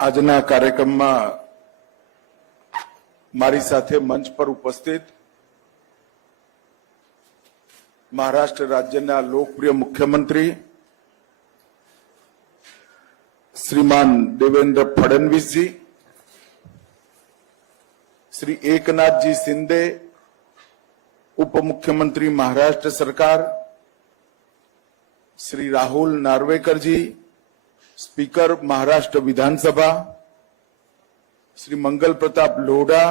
આજના કાર્યક્રમમાં મારી સાથે મંચ પર ઉપસ્થિત મહારાષ્ટ્ર રાજ્યના લોકપ્રિય મુખ્યમંત્રી શ્રીમાન દેવેન્દ્ર ફડણવીસજી, શ્રી એકનાથજી શિંદે, उपमुख्यमंत्री महाराष्ट्र सरकार, श्री राहुल नार्वेकर जी, स्पीकर महाराष्ट्र विधानसभा, श्री मंगल प्रताप लोढ़ा,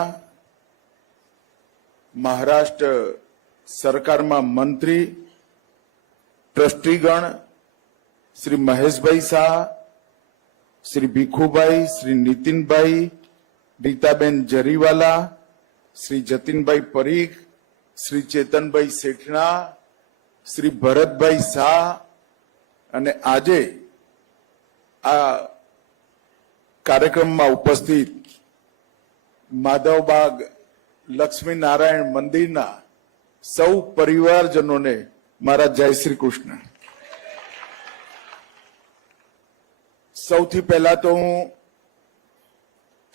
महाराष्ट्र सरकार में मंत्री, ट्रस्टीगण, श्री महेश भाई शाह, श्री भीखुभाई, श्री नितिन भाई, रीताबेन जरीवाला, श्री जतिन भाई परीख, श्री चेतन भाई सेठना, श्री भरत भाई शाह અને આજે આ કાર્યક્રમમાં ઉપસ્થિત માધવબાગ લક્ષ્મીનારાયણ મંદિરના સૌ પરિવારજનોને મારા જય શ્રી કૃષ્ણ। સૌથી પહેલા તો હું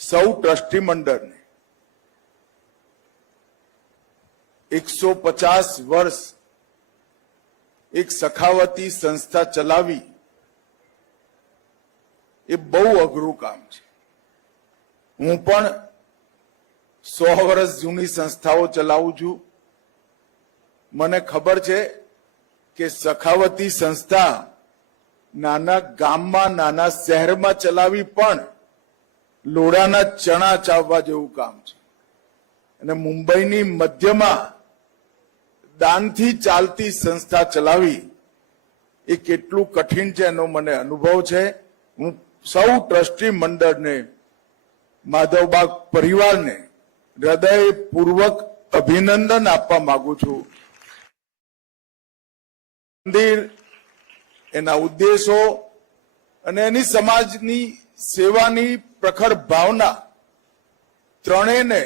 સૌ ટ્રસ્ટી મંડળને 150 વર્ષ એક સખાવતી સંસ્થા ચલાવી એ બહુ અઘરું કામ છે। હું પણ 100 વર્ષ જૂની સંસ્થાઓ ચલાવું છું। મને ખબર છે કે સખાવતી સંસ્થા નાના ગામમાં નાના શહેરમાં ચલાવી પણ લોડાના ચણા ચાવવા જેવું કામ છે। અને મુંબઈની મધ્યમાં દાનથી ચાલતી સંસ્થા ચલાવી એ કેટલું કઠિન છે એનો મને અનુભવ છે। હું સૌ ટ્રસ્ટી મંડળને, માધવબાગ પરિવારને હૃદયપૂર્વક અભિનંદન આપવા માંગુ છું। મંદિર, એના ઉદ્દેશો અને એની સમાજની સેવાની પ્રખર ભાવના ત્રણેયને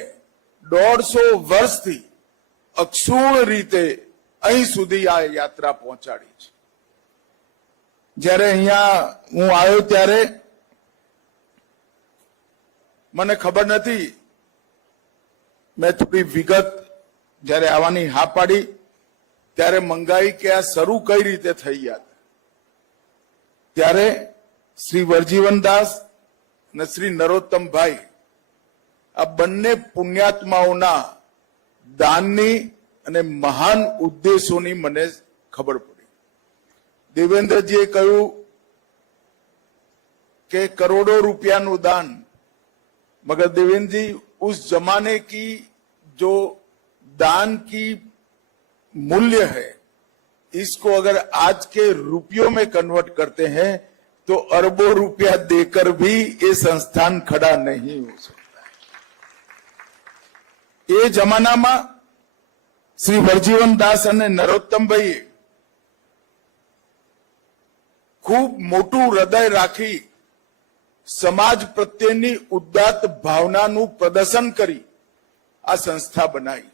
150 વર્ષથી અક્ષુણ રીતે અહીં સુધી આ યાત્રા પહોંચાડી છે। જ્યારે અહીંયા હું આવ્યો ત્યારે મને ખબર નથી, મેં થોડી વિગત જ્યારે આવવાની હા પાડી ત્યારે મંગાઈ કે આ શરૂ કઈ રીતે થઈ ગયા। ત્યારે શ્રી વરજીવનદાસ અને શ્રી નરોત્તમભાઈ આ બંને પુણ્યાત્માઓના દાનની અને મહાન ઉદ્દેશોની મને ખબર પડી। દેવેન્દ્રજીએ કહ્યું કે કરોડોं रुपयाનું दान, मगर देवेंद्र जी उस जमाने की जो दान की मूल्य है, इसको अगर आज के रुपयों में कन्वर्ट करते हैं तो अरबों रुपया देकर भी ये संस्थान खड़ा नहीं हो सकता। એ જમાનામાં શ્રી વરજીવનદાસ અને નરોત્તમભાઈએ ખૂબ મોટું હૃદય રાખી સમાજ પ્રત્યેની ઉદાત્ત ભાવનાનું પ્રદર્શન કરી આ સંસ્થા બનાવી।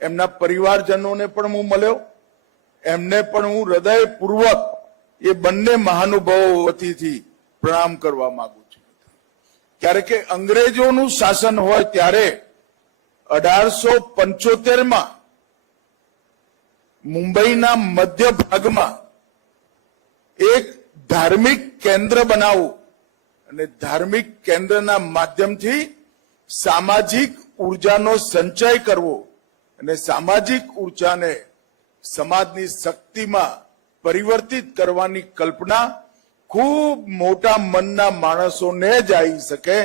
એમના પરિવારજનોને પણ હું મળ્યો, એમને પણ હું હૃદયપૂર્વક એ બંને મહાનુભાવો વતીથી પ્રણામ કરવા માંગુ છું। ત્યારે કે અંગ્રેજોનું શાસન હોય ત્યારે 1875 માં મુંબઈના મધ્ય ભાગમાં એક ધાર્મિક કેન્દ્ર બનાવવું અને ધાર્મિક કેન્દ્રના માધ્યમથી સામાજિક ઉર્જાનો સંચય કરવો અને સામાજિક ઉર્જાને સમાજની શક્તિમાં પરિવર્તિત કરવાની કલ્પના ખૂબ મોટા મનના માણસોને જ આવી શકે।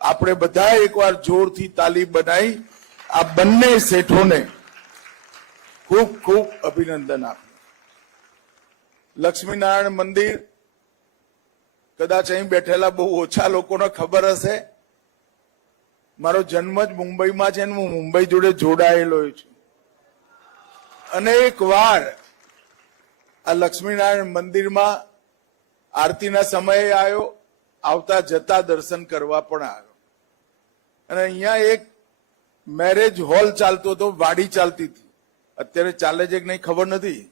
આપણે બધા એકવાર જોરથી તાલી બનાવી આ બંને શેઠોને ખૂબ ખૂબ અભિનંદન આપ્યું। લક્ષ્મીનારાયણ મંદિર કદાચ અહીં બેઠેલા બહુ ઓછા લોકોને ખબર હશે, મારો જન્મ જ મુંબઈમાં છે ને હું મુંબઈ જોડે જોડાયેલો છું। અનેક વાર આ લક્ષ્મીનારાયણ મંદિરમાં આરતીના સમયે આવ્યો, આવતા જતા દર્શન કરવા પણ આવ્યો। અને અહીંયા એક મેરેજ હોલ ચાલતો હતો, વાડી ચાલતી હતી, અત્યારે ચાલે છે કે નહીં ખબર નથી।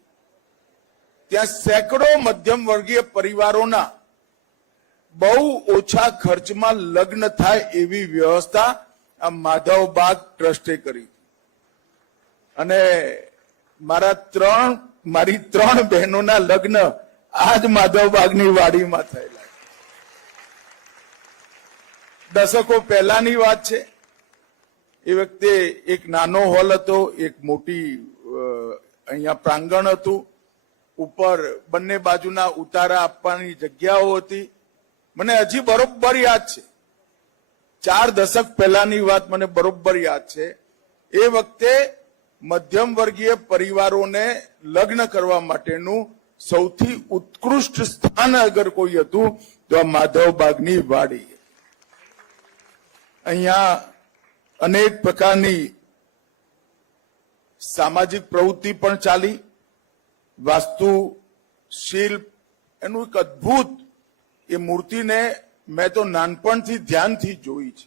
ત્યાં સેંકડો મધ્યમ વર્ગીય પરિવારોના બહુ ઓછા ખર્ચમાં લગ્ન થાય એવી વ્યવસ્થા આ માધવબાગ ટ્રસ્ટે કરી અને મારી ત્રણ બહેનોના લગ્ન આજ માધવબાગની વાડીમાં થયેલા. દશકો પહેલાની વાત છે. એ વખતે એક નાનો હોલ હતો, એક મોટી અહીંયા પ્રાંગણ હતું, ઉપર બંને બાજુના ઉતારા આપવાની જગ્યાઓ હતી. મને હજી બરોબર યાદ છે, 4 દશક પહેલાની વાત મને બરોબર યાદ છે. એ વખતે મધ્યમ વર્ગીય પરિવારોને લગ્ન કરવા માટેનું સૌથી ઉત્કૃષ્ટ સ્થાન અગર કોઈ હતું તો આ માધવબાગની વાડી. અહીંયા અનેક પ્રકારની સામાજિક પ્રવૃત્તિ પણ ચાલી. વાસ્તુ શિલ્પ એનું એક અદભુત, એ મૂર્તિને મેં તો નાનપણથી ધ્યાનથી જોઈ છે.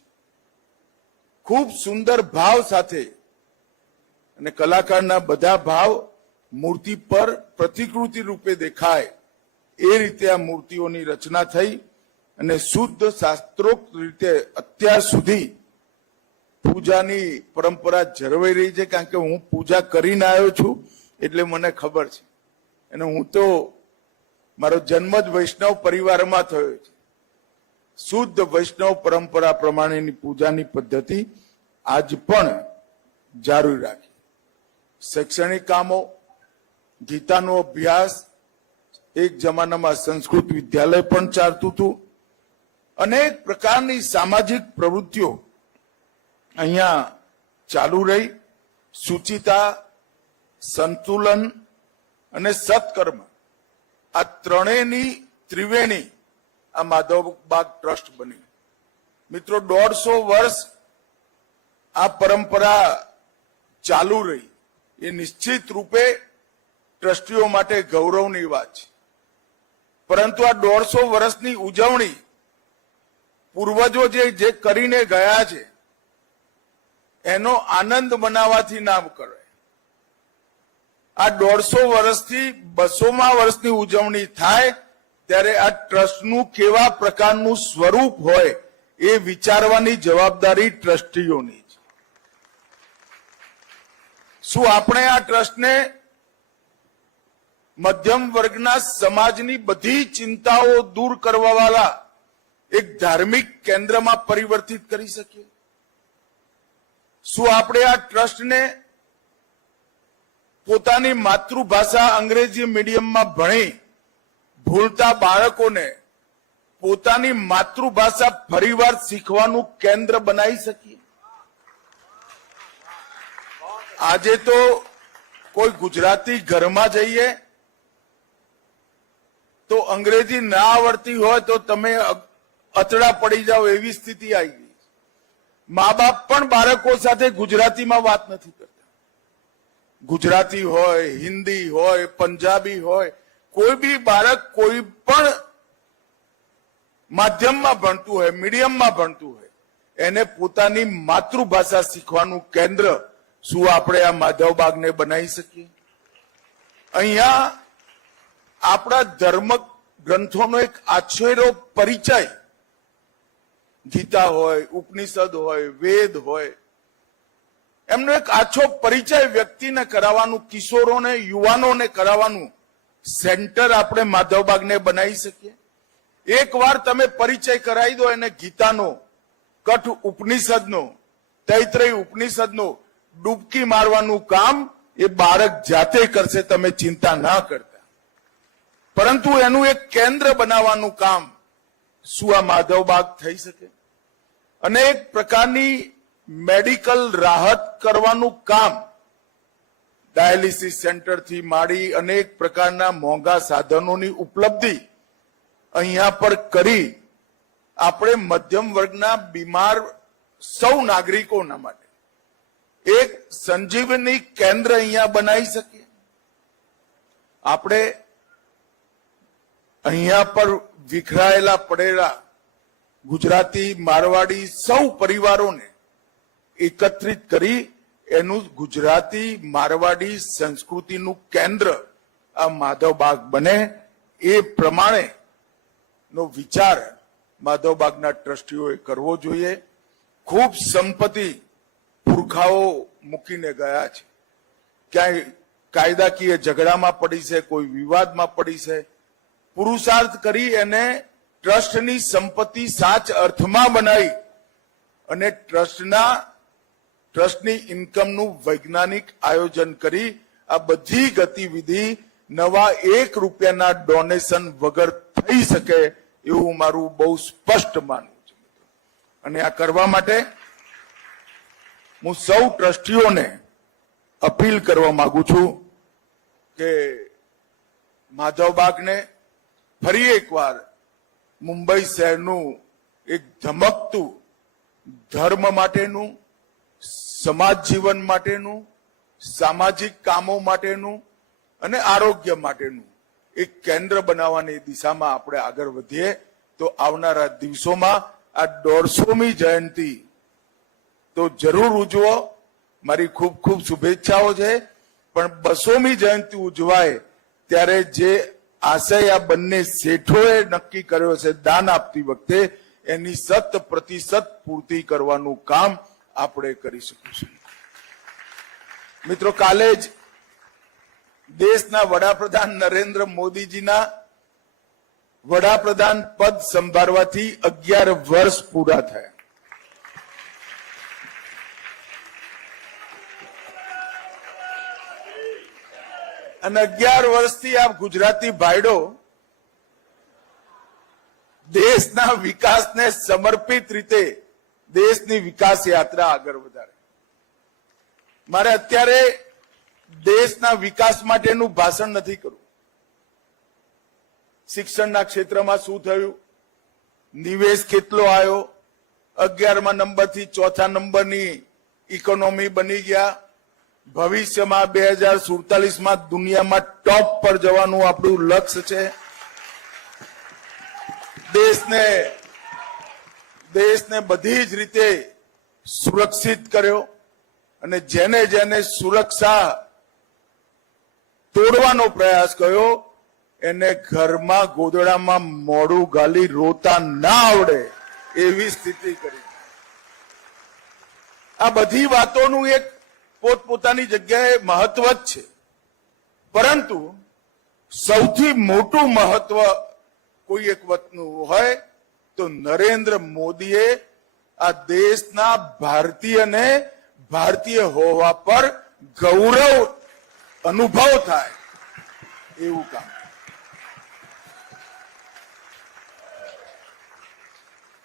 ખૂબ સુંદર ભાવ સાથે, અને કલાકારના બધા ભાવ મૂર્તિ પર પ્રતિકૃતિ રૂપે દેખાય એ રીતે આ મૂર્તિઓની રચના થઈ અને શુદ્ધ શાસ્ત્રોક્ત રીતે અત્યાર સુધી પૂજાની પરંપરા જળવાઈ રહી છે. કારણ કે હું પૂજા કરીને આવ્યો છું એટલે મને ખબર છે. અને હું તો મારો જન્મ જ વૈષ્ણવ પરિવારમાં થયો છે. શુદ્ધ વૈષ્ણવ પરંપરા પ્રમાણેની પૂજાની પદ્ધતિ આજ પણ જારી રાખી. શૈક્ષણિક કામો, ગીતાનો અભ્યાસ, એક જમાનામાં સંસ્કૃત વિદ્યાલય પણ ચાલતું હતું. અનેક પ્રકારની સામાજિક પ્રવૃત્તિઓ અહીંયા ચાલુ રહી. સુચિતા, સંતુલન અને સત્કર્મ, આ ત્રણેયની ત્રિવેણી આ માધવબાગ ટ્રસ્ટ બની. મિત્રો, 150 વર્ષ આ પરંપરા ચાલુ રહી એ નિશ્ચિત રૂપે ટ્રસ્ટીઓ માટે ગૌરવની વાત છે. પરંતુ આ 150 વર્ષની ઉજવણી પૂર્વજો જે કરીને ગયા છે એનો આનંદ મનાવવાથી ના કરે. આ 150 વર્ષથી 200મા વર્ષની ઉજવણી થાય ત્યારે આ ટ્રસ્ટનું કેવા પ્રકારનું સ્વરૂપ હોય એ વિચારવાની જવાબદારી ટ્રસ્ટીઓની છે. શું આપણે આ ટ્રસ્ટને મધ્યમ વર્ગના સમાજની બધી ચિંતાઓ દૂર કરવા વાળા એક ધાર્મિક કેન્દ્રમાં પરિવર્તિત કરી શકીએ? શું આપણે આ ટ્રસ્ટને પોતાની માતૃભાષા અંગ્રેજી મીડિયમમાં ભણી ભૂલતા બાળકોને પોતાની માતૃભાષા ફરીવાર શીખવાનું કેન્દ્ર બનાવી શકીએ? આજે તો કોઈ ગુજરાતી ઘરમાં જઈએ તો અંગ્રેજી ના આવડતી હોય તો તમે અતડા પડી જાઓ એવી સ્થિતિ આવી ગઈ. મા બાપ પણ બાળકો સાથે ગુજરાતીમાં વાત નથી કરતા. ગુજરાતી હોય, હિન્દી હોય, પંજાબી હોય, કોઈ બી બાળક કોઈ પણ માધ્યમમાં ભણતું હોય, મીડિયમમાં ભણતું હોય, એને પોતાની માતૃભાષા શીખવાનું કેન્દ્ર શું આપણે આ માધવબાગને બનાવી શકીએ? અહીંયા આપણા ધર્મ ગ્રંથોનો એક આછેરો પરિચય, ગીતા હોય, ઉપનિષદ હોય, વેદ હોય, એમનો એક આછો પરિચય વ્યક્તિને કરાવવાનું, કિશોરોને, યુવાનોને કરાવવાનું સેન્ટર આપણે માધવબાગને બનાવી શકીએ. એકવાર તમે પરિચય કરાવી દો એને ગીતાનો, કઠ ઉપનિષદનો, તૈત્રેય ઉપનિષદનો, ડૂબકી મારવાનું કામ એ બાળક જાતે કરશે, તમે ચિંતા ના કરતા. પરંતુ એનું એક કેન્દ્ર બનાવવાનું કામ શું આ માધવબાગ થઈ શકે? અનેક પ્રકારની મેડિકલ રાહત કરવાનું કામ ડાયાલિસિસ સેન્ટરથી માંડી અનેક પ્રકારના મોંઘા સાધનોની ઉપલબ્ધિ અહીંયા પર કરી આપણે મધ્યમ વર્ગના બીમાર સૌ નાગરિકોના માટે એક સંજીવની કેન્દ્ર અહીંયા બનાવી શકીએ. આપણે અહીંયા પર વિખરાયેલા પડેલા ગુજરાતી, મારવાડી સૌ પરિવારોને એકત્રિત કરી એનું ગુજરાતી મારવાડી સંસ્કૃતિનું કેન્દ્ર આ માધવબાગ બને એ પ્રમાણે નો વિચાર માધવબાગના ટ્રસ્ટીઓએ કરવો જોઈએ. ખૂબ સંપત્તિ પુરખાઓ મૂકીને ગયા છે. ક્યાંય કાયદાકીય ઝઘડામાં પડી છે, કોઈ વિવાદમાં પડી છે. પુરુષાર્થ કરી અને ટ્રસ્ટની સંપત્તિ સાચ અર્થમાં બનાવી અને ટ્રસ્ટની ઇન્કમનું વૈજ્ઞાનિક આયોજન કરી આ બધી ગતિવિધિ નવા 1 રૂપિયાના ડોનેશન વગર થઈ શકે એવું મારું બહુ સ્પષ્ટ માનવું છે. અને આ કરવા માટે હું સૌ ટ્રસ્ટીઓને અપીલ કરવા માંગુ છું કે માધવબાગને ફરી એકવાર મુંબઈ શહેરનું એક ધમકતું ધર્મ માટેનું, સમાજ જીવન માટેનું, સામાજિક કામો માટેનું અને આરોગ્ય માટેનું એક કેન્દ્ર બનાવવાની દિશામાં આપણે આગળ વધીએ તો આવનારા દિવસોમાં આ 150મી જયંતિ તો જરૂર ઉજવો. મારી ખૂબ ખૂબ શુભેચ્છાઓ છે. પણ 200મી જયંતિ ઉજવાય ત્યારે જે આશય આ બંને શેઠોએ નક્કી કર્યો છે દાન આપતી વખતે, એની 100% પૂર્તિ કરવાનું કામ આપણે કરી શકીશું. મિત્રો, કાલે જ દેશના વડાપ્રધાન નરેન્દ્ર મોદીજીના વડાપ્રધાન પદ સંભાળવાથી 11 વર્ષ પૂરા થયા. અને 11 વર્ષથી આ ગુજરાતી ભાઈડો દેશના વિકાસને સમર્પિત રીતે દેશની વિકાસ યાત્રા આગળ વધારે. મારે અત્યારે દેશના વિકાસ માટેનું ભાષણ નથી કરવું. શિક્ષણના ક્ષેત્રમાં શું થયું, નિવેશ કેટલો આવ્યો, 11મા નંબરથી 4થા નંબરની ઇકોનોમી બની ગયા. ભવિષ્યમાં 2047માં દુનિયામાં ટોપ પર જવાનું આપણું લક્ષ્ય છે. દેશને બધી જ રીતે સુરક્ષિત કર્યો અને જેને જેને સુરક્ષા તોડવાનો પ્રયાસ કર્યો એને ઘરમાં ગોદડામાં મોઢું ગાલી રોતા ના આવડે એવી સ્થિતિ કરી. આ બધી વાતોનું એક પોતપોતાની જગ્યાએ મહત્વ જ છે, પરંતુ સૌથી મોટું મહત્વ કોઈ એક વાતનું હોય તો નરેન્દ્ર મોદીએ આ દેશના ભારતીયને ભારતીય હોવા પર ગૌરવ અનુભવ થાય એવું કામ.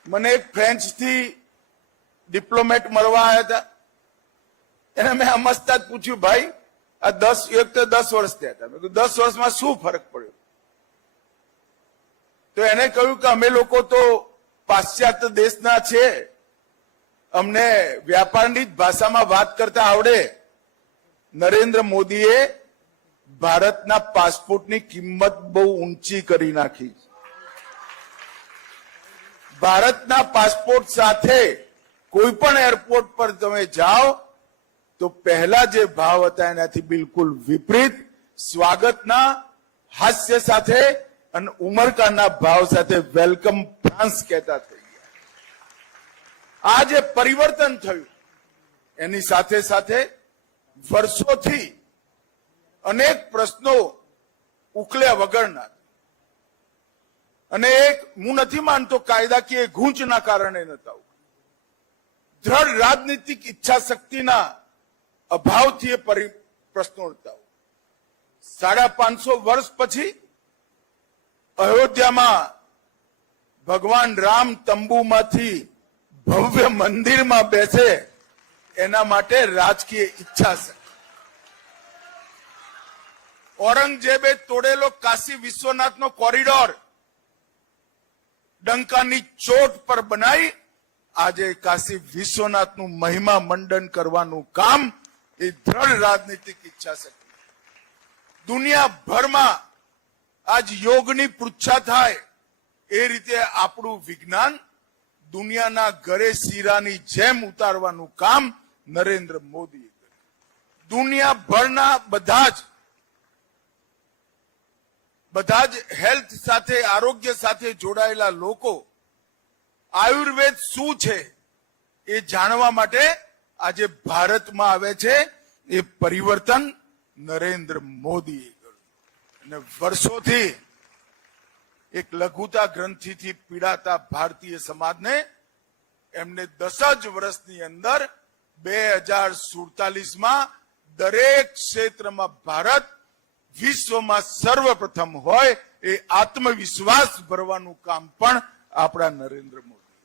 મને એક ફ્રેન્ચથી ડિપ્લોમેટ મળવા આવ્યા હતા. એને મેં સમજતા જ પૂછ્યું, ભાઈ આ 10 વર્ષ થયા હતા, 10 વર્ષમાં શું ફરક પડ્યો? તો એને કહ્યું કે અમે લોકો તો પાશ્ચાત્ય દેશના છે, અમને વ્યાપારની જ ભાષામાં વાત કરતા આવડે. નરેન્દ્ર મોદીએ ભારતના પાસપોર્ટની કિંમત બહુ ઊંચી કરી નાખી. ભારતના પાસપોર્ટ સાથે કોઈ પણ એરપોર્ટ પર તમે જાઓ તો પહેલા જે ભાવ હતા એનાથી બિલકુલ વિપરીત સ્વાગતના હાસ્ય સાથે અને ઉમરકાના ભાવ સાથે વેલકમ ફ્રાન્સ કહેતા થઈ ગયા. આ જે પરિવર્તન થયું એની સાથે સાથે વર્ષોથી અનેક પ્રશ્નો ઉકલ્યા વગરના, અને એક હું નથી માનતો કાયદાકીય ગૂંચના કારણે નતા, દ્રઢ રાજનીતિક ઈચ્છા શક્તિના અભાવથી એ પ્રશ્નો હતા. 550 વર્ષ પછી અયોધ્યામાં ભગવાન રામ તંબુમાંથી ભવ્ય મંદિરમાં બેસે એના માટે રાજકીય ઈચ્છા છે. ઔરંગઝેબે તોડેલો કાશી વિશ્વનાથનો કોરિડોર ડંકાની ચોટ પર બનાવી આજે કાશી વિશ્વનાથનું મહિમા મંડન કરવાનું કામ એ દ્રઢ રાજનીતિક ઈચ્છા છે. દુનિયાભરમાં આજ યોગની પૃચ્છા થાય એ રીતે આપણું વિજ્ઞાન દુનિયાના ઘરે શીરાની જેમ ઉતારવાનું કામ નરેન્દ્ર મોદીએ કર્યું. દુનિયાભરના બધા જ હેલ્થ સાથે આરોગ્ય સાથે જોડાયેલા લોકો આયુર્વેદ શું છે એ જાણવા માટે આજે ભારતમાં આવે છે. એ પરિવર્તન નરેન્દ્ર મોદીએ કર્યું. અને વર્ષોથી એક લઘુતા ગ્રંથિથી પીડાતા ભારતીય સમાજને એમને 10 જ વર્ષની અંદર 2047માં દરેક ક્ષેત્રમાં ભારત વિશ્વમાં સર્વપ્રથમ હોય એ આત્મવિશ્વાસ ભરવાનું કામ પણ આપણા નરેન્દ્ર મોદી.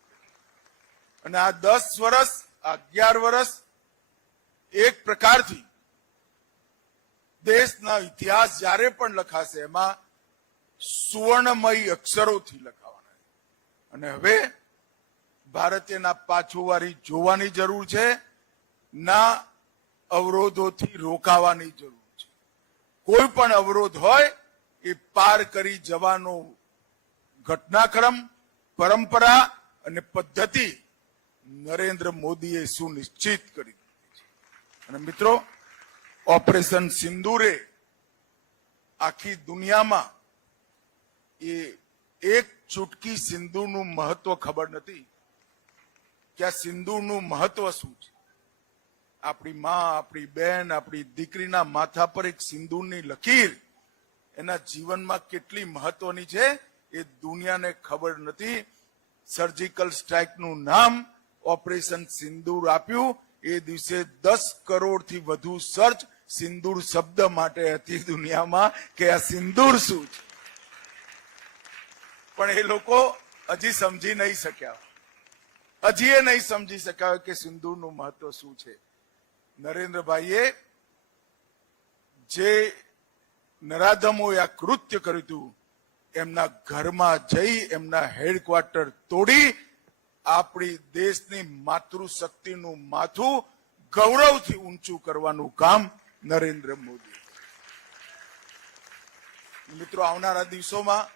અને આ 10 વર્ષ, આ 11 વર્ષ એક પ્રકારથી દેશના ઇતિહાસ જ્યારે પણ લખાશે એમાં સુવર્ણમય અક્ષરોથી લખાવાના. અને હવે ભારતે ના પાછુવારી જોવાની જરૂર છે, ના અવરોધોથી રોકાવાની જરૂર છે. કોઈ પણ અવરોધ હોય એ પાર કરી જવાનો ઘટનાક્રમ, પરંપરા અને પદ્ધતિ નરેન્દ્ર મોદીએ સુનિશ્ચિત કરી દીધી છે. અને મિત્રો, ઓપરેશન સિંદૂરે આખી દુનિયામાં એ એક ચૂટકી સિંદૂરનું મહત્વ ખબર નથી કે આ સિંદૂરનું મહત્વ શું છે. આપણી માં, આપણી બેન, આપણી દીકરીના માથા પર એક સિંદૂરની લકીર એના જીવનમાં કેટલી મહત્વની છે એ દુનિયાને ખબર નથી. સર્જિકલ સ્ટ્રાઇકનું નામ ઓપરેશન સિંદૂર આપ્યું. એ દિવસે 10 કરોડથી વધુ સર્ચ સિંદૂર શબ્દ માટે હતી દુનિયામાં કે આ સિંદૂર શું છે. પણ એ લોકો હજી સમજી નહીં શક્યા, હજી એ નહીં સમજી શક્યા કે સિંદૂરનું મહત્વ શું છે. નરેન્દ્રભાઈએ જે નરાધમોએ આ કૃત્ય કર્યું હતું, એમના ઘરમાં જઈ એમના હેડક્વાર્ટર તોડી આપણી દેશની માતૃશક્તિનું માથું ગૌરવથી ઊંચું કરવાનું કામ નરેન્દ્ર મોદી. મિત્રો, આવનારા દિવસોમાં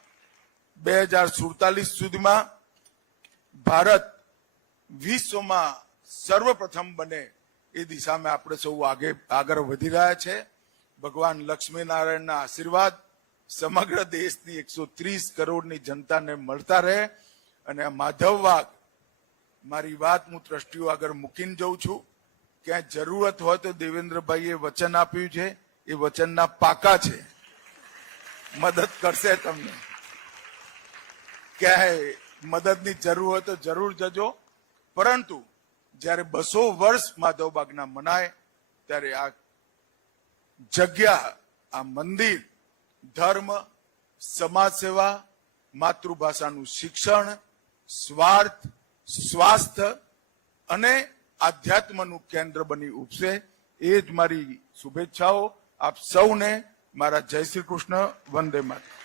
2047 સુધીમાં ભારત વિશ્વમાં સર્વપ્રથમ બને એ દિશામાં આપણે સૌ આગળ વધી રહ્યા છે. ભગવાન લક્ષ્મીનારાયણના આશીર્વાદ સમગ્ર દેશની 130 કરોડની જનતાને મળતા રહે. અને માધવ વાઘ, મારી વાત હું ટ્રસ્ટીઓ આગળ મૂકીને જઉં છું. ક્યાંય જરૂરત હોય તો દેવેન્દ્રભાઈએ વચન આપ્યું છે, એ વચનના પાકા છે, મદદ કરશે તમને. ક્યાંય મદદની જરૂર હોય તો જરૂર જજો. પરંતુ જ્યારે 200 વર્ષ માધવબાગના મનાય ત્યારે આ જગ્યા, આ મંદિર ધર્મ, સમાજ સેવા, માતૃભાષાનું શિક્ષણ, સ્વાસ્થ્ય અને આધ્યાત્મનું કેન્દ્ર બની ઉપસે. એ જ મારી શુભેચ્છાઓ. આપ સૌને મારા જય શ્રી કૃષ્ણ. વંદે માતરમ.